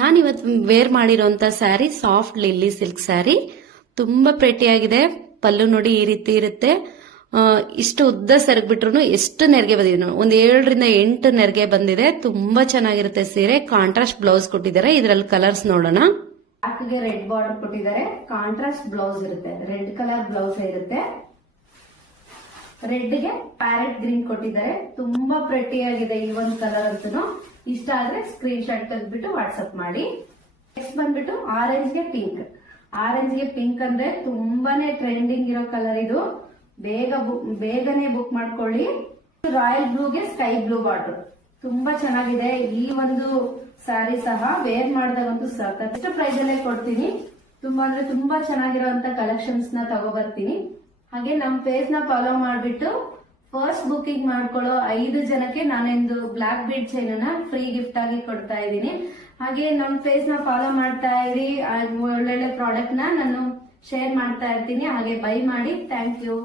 ನಾನಿವತ್ತು ವೇರ್ ಮಾಡಿರೋಂತ sari soft lily silk sari. ತುಂಬಾ ಪ್ರೆಟಿಯಾಗಿದೆ. ಪಲ್ಲು ನೋಡಿ ಈ ರೀತಿ ಇರುತ್ತೆ. ಇಷ್ಟು ಉದ್ದ ಸೆರಗ್ಬಿಟ್ರು ಎಷ್ಟು ನೆರಿಗೆ ಬಂದಿದೆ. ಒಂದ್ 7ರಿಂದ 8 ನೆರಿಗೆ ಬಂದಿದೆ. ತುಂಬಾ ಚೆನ್ನಾಗಿರುತ್ತೆ ಸೀರೆ. ಕಾಂಟ್ರಾಸ್ಟ್ ಬ್ಲೌಸ್ ಕೊಟ್ಟಿದ್ದಾರೆ. ಇದರಲ್ಲಿ ಕಲರ್ಸ್ ನೋಡೋಣ. ಬ್ಯಾಕ್ಗೆ ರೆಡ್ ಬಾರ್ಡರ್ ಕೊಟ್ಟಿದ್ದಾರೆ. ಕಾಂಟ್ರಾಸ್ಟ್ ಬ್ಲೌಸ್ ಇರುತ್ತೆ. ರೆಡ್ ಕಲರ್ ಬ್ಲೌಸ್ ಇರುತ್ತೆ. ರೆಡ್ ಗೆ ಪ್ಯಾರೆಟ್ ಗ್ರೀನ್ ಕೊಟ್ಟಿದ್ದಾರೆ. ತುಂಬಾ ಪ್ರೆಟಿ ಆಗಿದೆ ಈ ಒಂದು ಕಲರ್ ಅಂತೂ. ಇಷ್ಟ ಆದ್ರೆ ಸ್ಕ್ರೀನ್ ಶಾಟ್ ತೆಗೆದ್ಬಿಟ್ಟು ವಾಟ್ಸ್ಆಪ್ ಮಾಡಿ. ನೆಕ್ಸ್ಟ್ ಬಂದ್ಬಿಟ್ಟು ಆರೆಂಜ್ ಗೆ ಪಿಂಕ್. ಆರೆಂಜ್ ಗೆ ಪಿಂಕ್ ಅಂದ್ರೆ ತುಂಬಾನೇ ಟ್ರೆಂಡಿಂಗ್ ಇರೋ ಕಲರ್ ಇದು. ಬೇಗನೆ ಬುಕ್ ಮಾಡ್ಕೊಳ್ಳಿ. ರಾಯಲ್ ಬ್ಲೂಗೆ ಸ್ಕೈ ಬ್ಲೂ ಬಾರ್ಡರ್ ತುಂಬಾ ಚೆನ್ನಾಗಿದೆ. ಈ ಒಂದು ಸ್ಯಾರಿ ಸಹ ವೇರ್ ಮಾಡಿದಾಗಂತೂ ಸಾಕಷ್ಟು ಪ್ರೈಸ್ ಅಲ್ಲೇ ಕೊಡ್ತೀನಿ. ತುಂಬಾ ಅಂದ್ರೆ ತುಂಬಾ ಚೆನ್ನಾಗಿರೋಂತ ಕಲೆಕ್ಷನ್ಸ್ ನ ತಗೋಬರ್ತೀನಿ. ಹಾಗೆ ನಮ್ ಪೇಜ್ ನ ಫಾಲೋ ಮಾಡ್ಬಿಟ್ಟು ಫಸ್ಟ್ ಬುಕಿಂಗ್ ಮಾಡ್ಕೊಳ್ಳೋ 5 ಜನಕ್ಕೆ ನಾನೊಂದು ಬ್ಲಾಕ್ ಬೀಡ್ ಚೈನ್ ನ ಫ್ರೀ ಗಿಫ್ಟ್ ಆಗಿ ಕೊಡ್ತಾ ಇದ್ದೀನಿ. ಹಾಗೆ ನಮ್ ಪೇಜ್ ನ ಫಾಲೋ ಮಾಡ್ತಾ ಇರಿ. ಒಳ್ಳೊಳ್ಳೆ ಪ್ರಾಡಕ್ಟ್ ನ ನಾನು ಶೇರ್ ಮಾಡ್ತಾ ಇರ್ತೀನಿ. ಹಾಗೆ ಬೈ ಮಾಡಿ. Thank you.